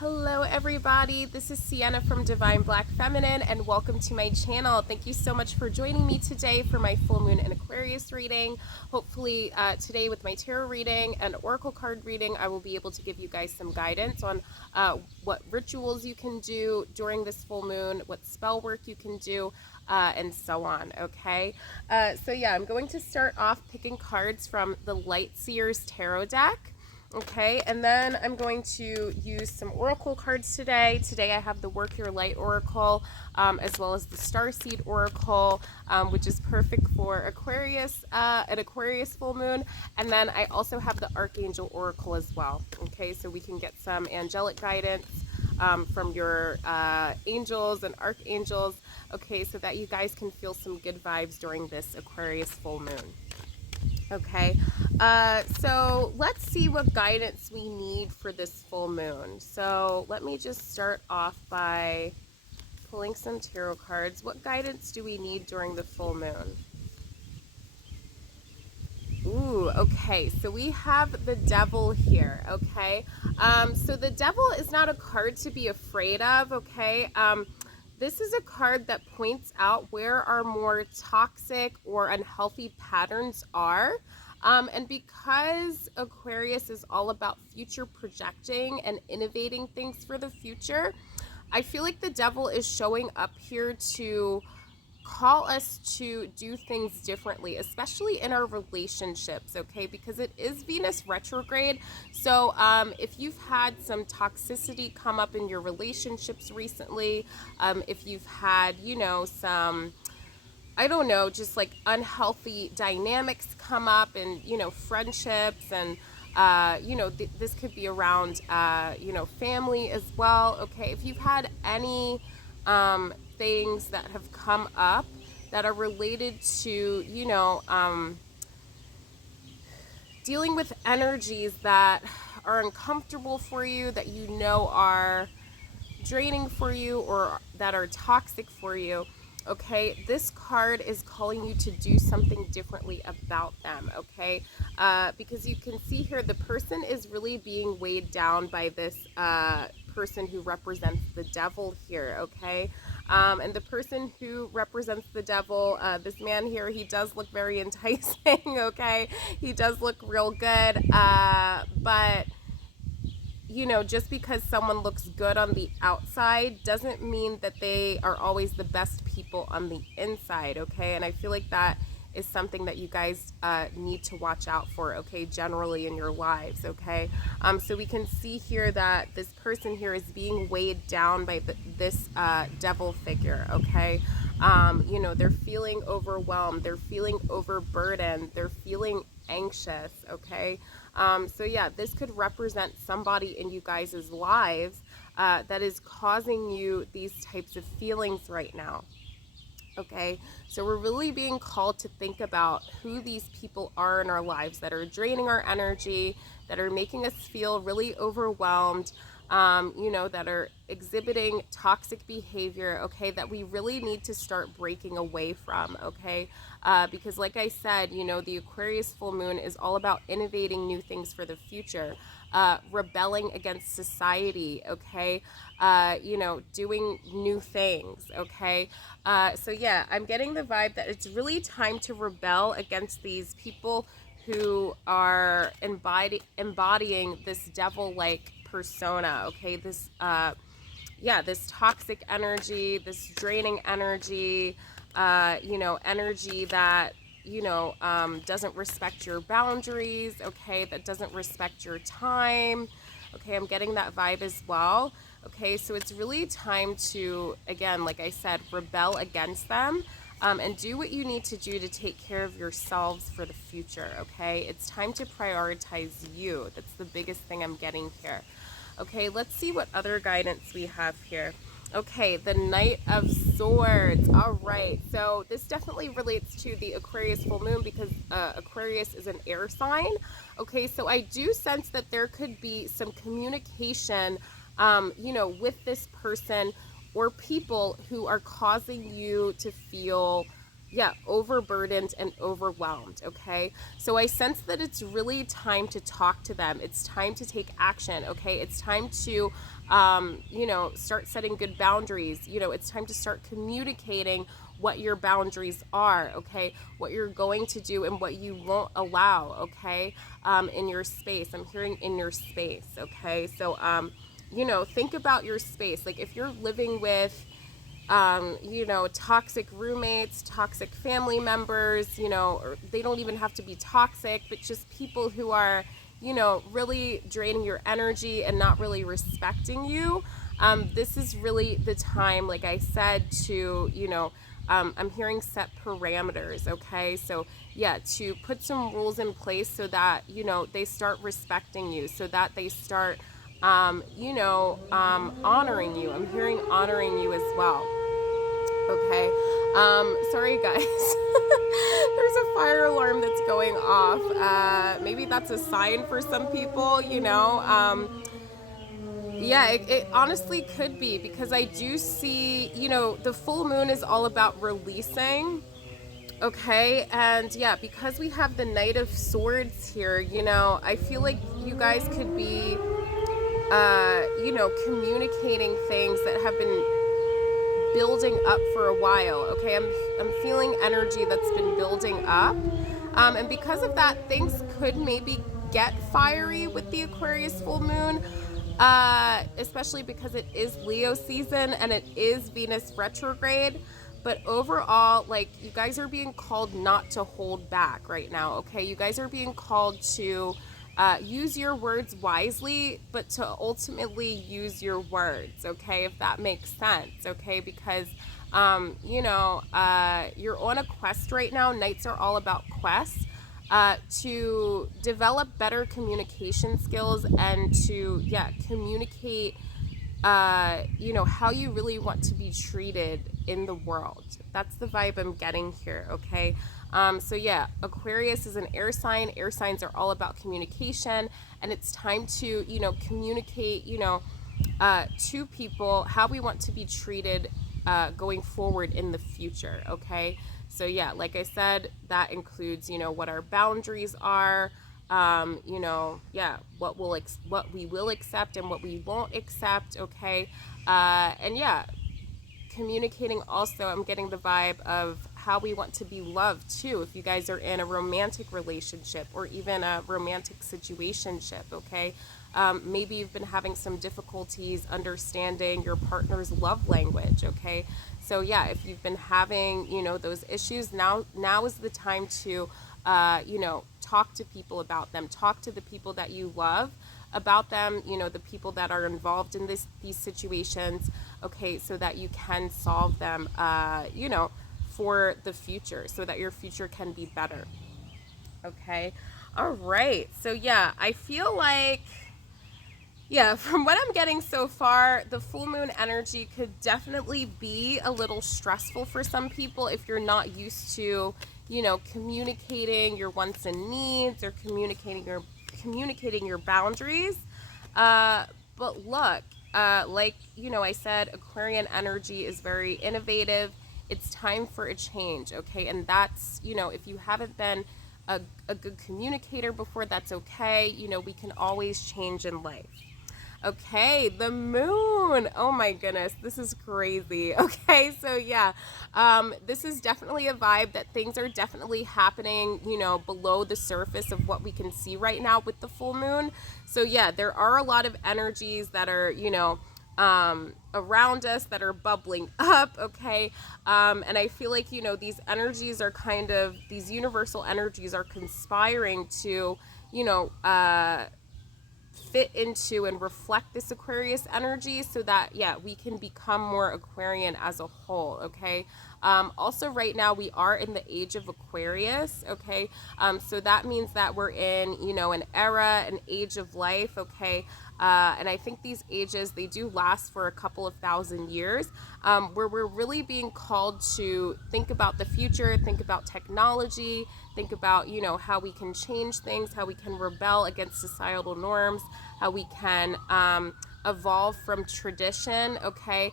Hello everybody, this is Sienna from Divine Black Feminine and welcome to my channel. Thank you so much for joining me today for my full moon and Aquarius reading. Hopefully today with my tarot reading and oracle card reading, I will be able to give you guys some guidance on what rituals you can do during this full moon, what spell work you can do, and so on, okay? So yeah, I'm going to start off picking cards from the Light Seers Tarot deck. Okay, and then I'm going to use some oracle cards today. Today I have the Work Your Light Oracle, as well as the Starseed Oracle, which is perfect for Aquarius, an Aquarius full moon. And then I also have the Archangel Oracle as well. Okay, so we can get some angelic guidance from your angels and archangels. Okay, so that you guys can feel some good vibes during this Aquarius full moon. Okay, so let's see what guidance we need for this full moon. So let me just start off by pulling some tarot cards. What guidance do we need during the full moon? Ooh, okay, so we have the Devil here, okay? So the Devil is not a card to be afraid of, okay? This is a card that points out where our more toxic or unhealthy patterns are. And because Aquarius is all about future projecting and innovating things for the future, I feel like the Devil is showing up here to call us to do things differently, especially in our relationships, okay? Because it is Venus retrograde. So if you've had some toxicity come up in your relationships recently, if you've had, you know, some, I don't know, just like unhealthy dynamics come up in, you know, friendships and, you know, this could be around, you know, family as well, okay? If you've had any things that have come up that are related to, you know, dealing with energies that are uncomfortable for you, that you know are draining for you or that are toxic for you, okay, this card is calling you to do something differently about them, okay? Because you can see here the person is really being weighed down by this person who represents the Devil here, okay? And the person who represents the Devil, this man here, he does look very enticing, okay? He does look real good, but you know, just because someone looks good on the outside doesn't mean that they are always the best people on the inside, okay? And I feel like that is something that you guys need to watch out for, okay, generally in your lives, okay? So we can see here that this person here is being weighed down by this Devil figure, okay? You know, they're feeling overwhelmed, they're feeling overburdened, they're feeling anxious, okay? So yeah, this could represent somebody in you guys' lives that is causing you these types of feelings right now. Okay, so we're really being called to think about who these people are in our lives that are draining our energy, that are making us feel really overwhelmed, you know, that are exhibiting toxic behavior, okay, that we really need to start breaking away from, okay? Because like I said, you know, the Aquarius full moon is all about innovating new things for the future, rebelling against society, okay? You know, doing new things, okay? So yeah, I'm getting the vibe that it's really time to rebel against these people who are embodying this devil-like persona, okay? This, yeah, this toxic energy, this draining energy, you know, energy that, you know, doesn't respect your boundaries, okay? That doesn't respect your time, okay? I'm getting that vibe as well. Okay, so it's really time to, again, like I said, rebel against them and do what you need to do to take care of yourselves for the future, okay? It's time to prioritize you. That's the biggest thing I'm getting here. Okay, let's see what other guidance we have here. Okay, the Knight of Swords. All right, so this definitely relates to the Aquarius full moon because Aquarius is an air sign. Okay, so I do sense that there could be some communication you know, with this person or people who are causing you to feel, overburdened and overwhelmed, okay? So I sense that it's really time to talk to them. It's time to take action, okay? It's time to, start setting good boundaries. It's time to start communicating what your boundaries are, okay? What you're going to do and what you won't allow, okay? In your space. I'm hearing in your space, okay? So, think about your space. Like if you're living with, toxic roommates, toxic family members, or they don't even have to be toxic, but just people who are, really draining your energy and not really respecting you. This is really the time, like I said, to, I'm hearing set parameters, okay? So yeah, to put some rules in place so that, they start respecting you, so that they start, honoring you. I'm hearing honoring you as well. Okay. Sorry guys. There's a fire alarm that's going off. Maybe that's a sign for some people, yeah, it honestly could be, because I do see, the full moon is all about releasing. Okay, and yeah, because we have the Knight of Swords here, I feel like you guys could be, communicating things that have been building up for a while. Okay, I'm feeling energy that's been building up, and because of that, things could maybe get fiery with the Aquarius full moon, especially because it is Leo season and it is Venus retrograde. But overall, like, you guys are being called not to hold back right now, okay? You guys are being called to use your words wisely, but to ultimately use your words, okay? If that makes sense, okay? Because, you're on a quest right now. Nights are all about quests. To develop better communication skills and to, communicate how you really want to be treated in the world. That's the vibe I'm getting here, okay? So yeah, Aquarius is an air sign. Air signs are all about communication, and it's time to, communicate, to people how we want to be treated going forward in the future, okay? So yeah, like I said, that includes, what our boundaries are, what we will accept and what we won't accept, okay? And yeah, communicating also, I'm getting the vibe of how we want to be loved too. If you guys are in a romantic relationship or even a romantic situationship, okay? Maybe you've been having some difficulties understanding your partner's love language, okay? So yeah, if you've been having, those issues, now is the time to, talk to people about them. Talk to the people that you love about them, the people that are involved in these situations, okay, so that you can solve them, for the future, so that your future can be better. Okay. All right. So yeah, I feel like, from what I'm getting so far, the full moon energy could definitely be a little stressful for some people if you're not used to, communicating your wants and needs, or communicating your boundaries. But look, like, I said, Aquarian energy is very innovative. It's time for a change, okay? And that's, if you haven't been a good communicator before, that's okay. We can always change in life. Okay, the moon. Oh my goodness, this is crazy. Okay, so yeah, this is definitely a vibe that things are definitely happening, below the surface of what we can see right now with the full moon. So yeah, there are a lot of energies that are, around us that are bubbling up, okay? And I feel like, these energies are these universal energies are conspiring to, fit into and reflect this Aquarius energy, so that we can become more Aquarian as a whole, okay? Also right now we are in the age of Aquarius, okay? So that means that we're in, an era, an age of life, okay? And I think these ages, they do last for a couple of thousand years, where we're really being called to think about the future, think about technology, think about, how we can change things, how we can rebel against societal norms, how we can evolve from tradition, okay?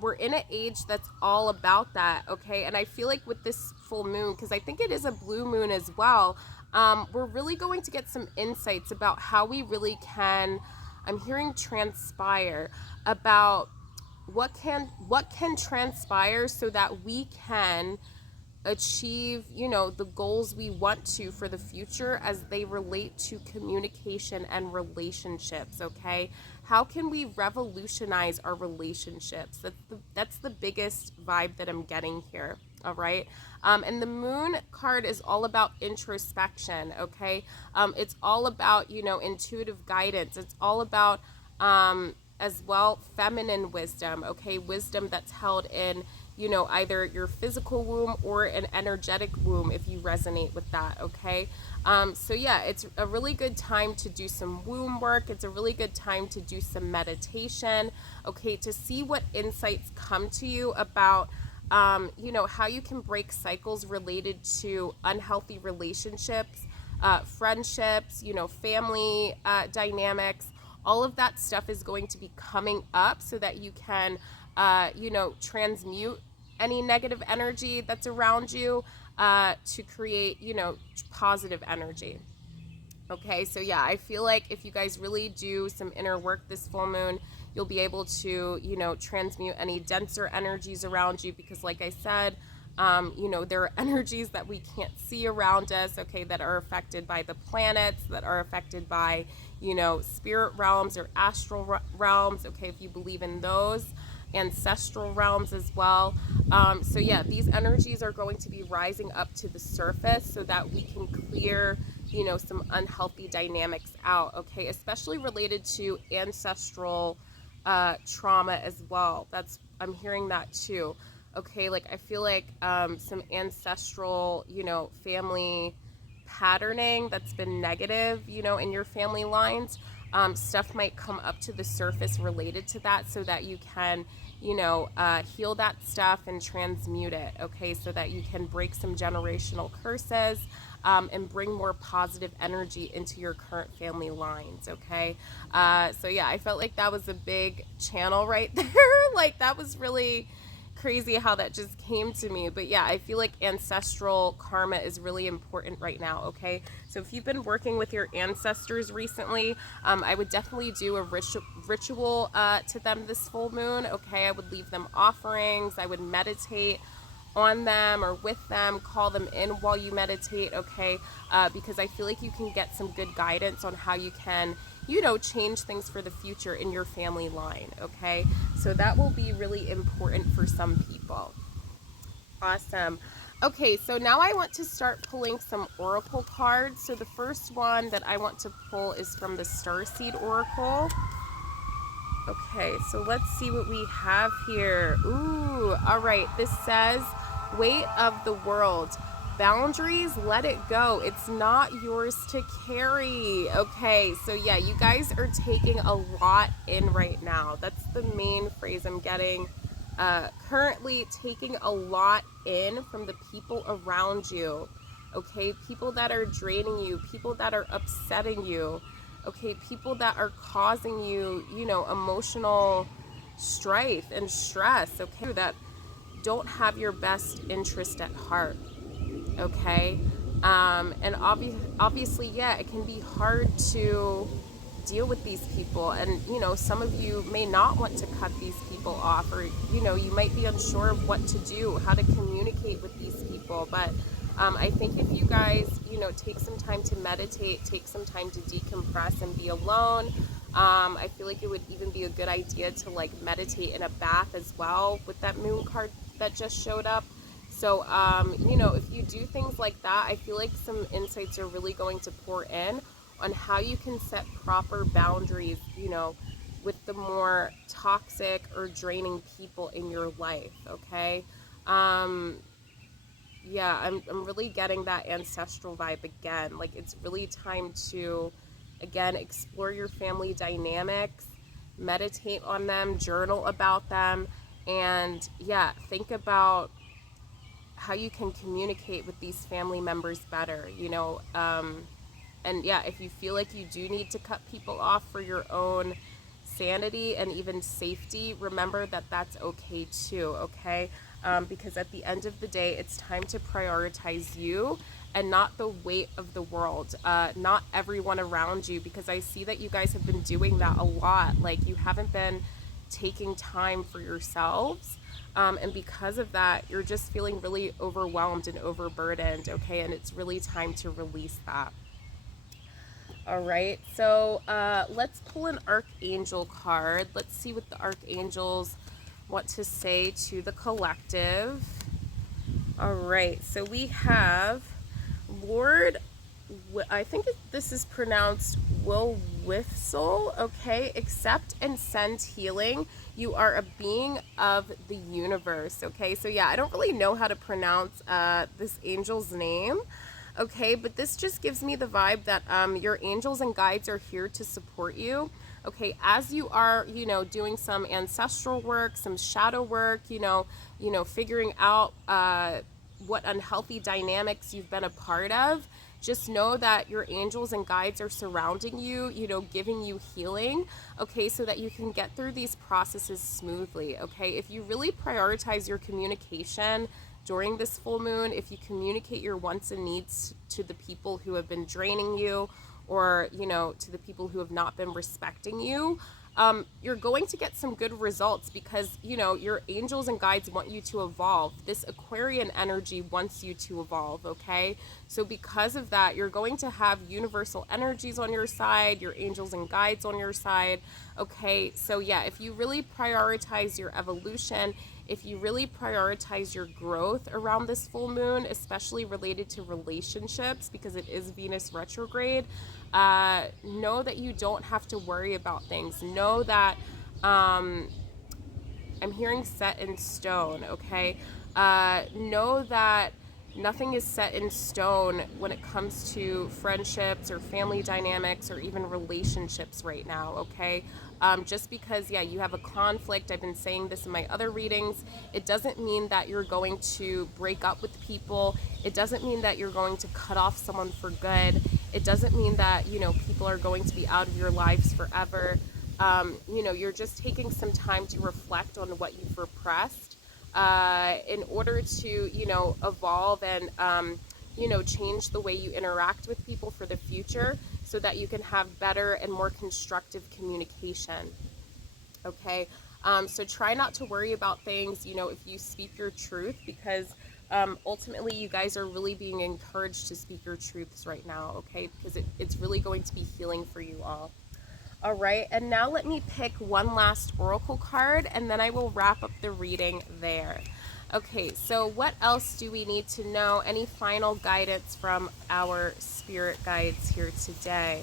We're in an age that's all about that, okay? And I feel like with this full moon, because I think it is a blue moon as well, we're really going to get some insights about how we really can, I'm hearing transpire, about what can transpire so that we can achieve, you know, the goals we want to for the future as they relate to communication and relationships, okay? How can we revolutionize our relationships? That's the biggest vibe that I'm getting here, all right? And the moon card is all about introspection, okay? It's all about, you know, intuitive guidance. It's all about, as well, feminine wisdom, okay? Wisdom that's held in, you know, either your physical womb or an energetic womb, if you resonate with that, okay? So yeah, it's a really good time to do some womb work. It's a really good time to do some meditation, okay, to see what insights come to you about, you know, how you can break cycles related to unhealthy relationships, friendships, you know, family dynamics. All of that stuff is going to be coming up so that you can, you know, transmute any negative energy that's around you to create, you know, positive energy. Okay, so yeah, I feel like if you guys really do some inner work this full moon, you'll be able to, you know, transmute any denser energies around you because, like I said, you know, there are energies that we can't see around us, okay, that are affected by the planets, that are affected by, you know, spirit realms or astral realms, okay, if you believe in those, ancestral realms as well. So yeah, these energies are going to be rising up to the surface so that we can clear, you know, some unhealthy dynamics out, okay, especially related to ancestral trauma as well. I'm hearing that too, okay? Like I feel like some ancestral, you know, family patterning that's been negative, you know, in your family lines, stuff might come up to the surface related to that so that you can, you know, heal that stuff and transmute it, okay, so that you can break some generational curses, and bring more positive energy into your current family lines, okay? So yeah, I felt like that was a big channel right there. Like that was really crazy how that just came to me. But yeah, I feel like ancestral karma is really important right now, okay? So if you've been working with your ancestors recently, I would definitely do a ritual to them this full moon, okay? I would leave them offerings, I would meditate on them or with them, call them in while you meditate, okay? Because I feel like you can get some good guidance on how you can, you know, change things for the future in your family line, okay? So that will be really important for some people. Awesome. Okay, so now I want to start pulling some oracle cards. So the first one that I want to pull is from the Starseed Oracle. Okay, so let's see what we have here. Ooh, all right. This says, weight of the world. Boundaries, let it go. It's not yours to carry. Okay, so yeah, you guys are taking a lot in right now. That's the main phrase I'm getting. Currently taking a lot in from the people around you. Okay, people that are draining you, people that are upsetting you. Okay, people that are causing you, you know, emotional strife and stress, okay, that don't have your best interest at heart, okay? And obviously, yeah, it can be hard to deal with these people, and you know, some of you may not want to cut these people off, or you know, you might be unsure of what to do, how to communicate with these people. But I think if you guys, you know, take some time to meditate, take some time to decompress and be alone, I feel like it would even be a good idea to like meditate in a bath as well with that moon card that just showed up. So, you know, if you do things like that, I feel like some insights are really going to pour in on how you can set proper boundaries, you know, with the more toxic or draining people in your life, okay? Yeah, I'm really getting that ancestral vibe again. Like, it's really time to, again, explore your family dynamics, meditate on them, journal about them, and yeah, think about how you can communicate with these family members better, you know. And yeah, if you feel like you do need to cut people off for your own sanity and even safety, remember that that's okay too, okay? Because at the end of the day, it's time to prioritize you and not the weight of the world, not everyone around you, because I see that you guys have been doing that a lot. Like, you haven't been taking time for yourselves. And because of that, you're just feeling really overwhelmed and overburdened, okay? And it's really time to release that. All right, so let's pull an Archangel card. Let's see what the Archangels want to say to the collective. All right, so we have Lord, I think this is pronounced Will Whistle, okay? Accept and send healing. You are a being of the universe, okay? So yeah, I don't really know how to pronounce this angel's name, okay? But this just gives me the vibe that your angels and guides are here to support you, okay? As you are, you know, doing some ancestral work, some shadow work, you know, figuring out what unhealthy dynamics you've been a part of. Just know that your angels and guides are surrounding you, you know, giving you healing, okay, so that you can get through these processes smoothly, okay? If you really prioritize your communication during this full moon, if you communicate your wants and needs to the people who have been draining you, or, you know, to the people who have not been respecting you, you're going to get some good results, because, you know, your angels and guides want you to evolve. This Aquarian energy wants you to evolve, okay? So because of that, you're going to have universal energies on your side, your angels and guides on your side, okay? So yeah, if you really prioritize your evolution, if you really prioritize your growth around this full moon, especially related to relationships, because it is Venus retrograde, know that you don't have to worry about things. Know that I'm hearing set in stone, okay? Know that nothing is set in stone when it comes to friendships or family dynamics or even relationships right now, okay? Just because, yeah, you have a conflict, I've been saying this in my other readings, it doesn't mean that you're going to break up with people. It doesn't mean that you're going to cut off someone for good. It doesn't mean that, you know, people are going to be out of your lives forever. You know, you're just taking some time to reflect on what you've repressed in order to, you know, evolve and, you know, change the way you interact with people for the future, so that you can have better and more constructive communication, okay? So try not to worry about things, you know, if you speak your truth, because ultimately you guys are really being encouraged to speak your truths right now, okay? Because it's really going to be healing for you all. All right, and now let me pick one last oracle card, and then I will wrap up the reading there. Okay, so what else do we need to know? Any final guidance from our spirit guides here today?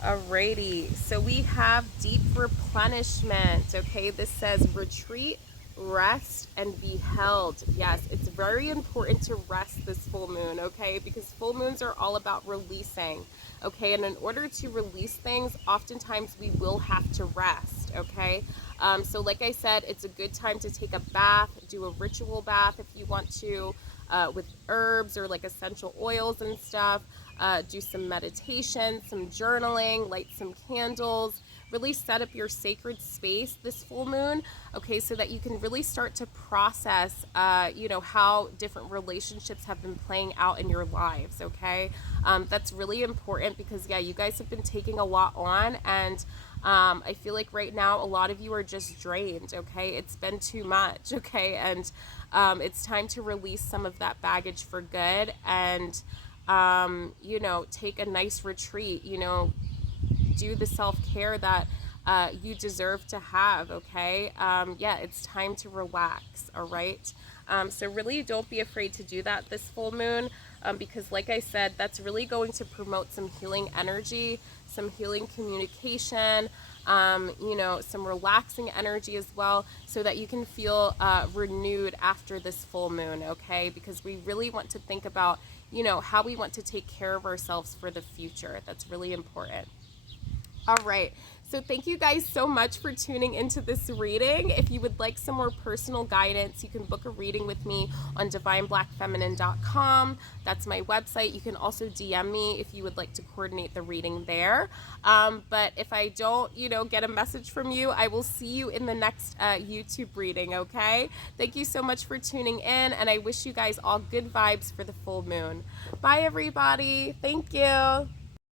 Alrighty, so we have deep replenishment. Okay, this says retreat, rest, and be held. Yes, it's very important to rest this full moon, okay? Because full moons are all about releasing, okay? And in order to release things, oftentimes we will have to rest, okay? So like I said, it's a good time to take a bath, do a ritual bath if you want to, with herbs or like essential oils and stuff. Do some meditation, some journaling, light some candles, really set up your sacred space this full moon, okay, so that you can really start to process, you know, how different relationships have been playing out in your lives, okay? That's really important, because, yeah, you guys have been taking a lot on, and I feel like right now a lot of you are just drained, okay? It's been too much, okay? And it's time to release some of that baggage for good, and you know, take a nice retreat, you know, do the self-care that you deserve to have, okay? Yeah, it's time to relax, all right? So really don't be afraid to do that this full moon, because like I said, that's really going to promote some healing energy, some healing communication, you know, some relaxing energy as well, so that you can feel renewed after this full moon, okay? Because we really want to think about, you know, how we want to take care of ourselves for the future. That's really important. All right, So thank you guys so much for tuning into this reading. If you would like some more personal guidance, you can book a reading with me on divineblackfeminine.com. That's my website. You can also DM me if you would like to coordinate the reading there. But if I don't, get a message from you, I will see you in the next YouTube reading, okay? Thank you so much for tuning in, and I wish you guys all good vibes for the full moon. Bye, everybody. Thank you.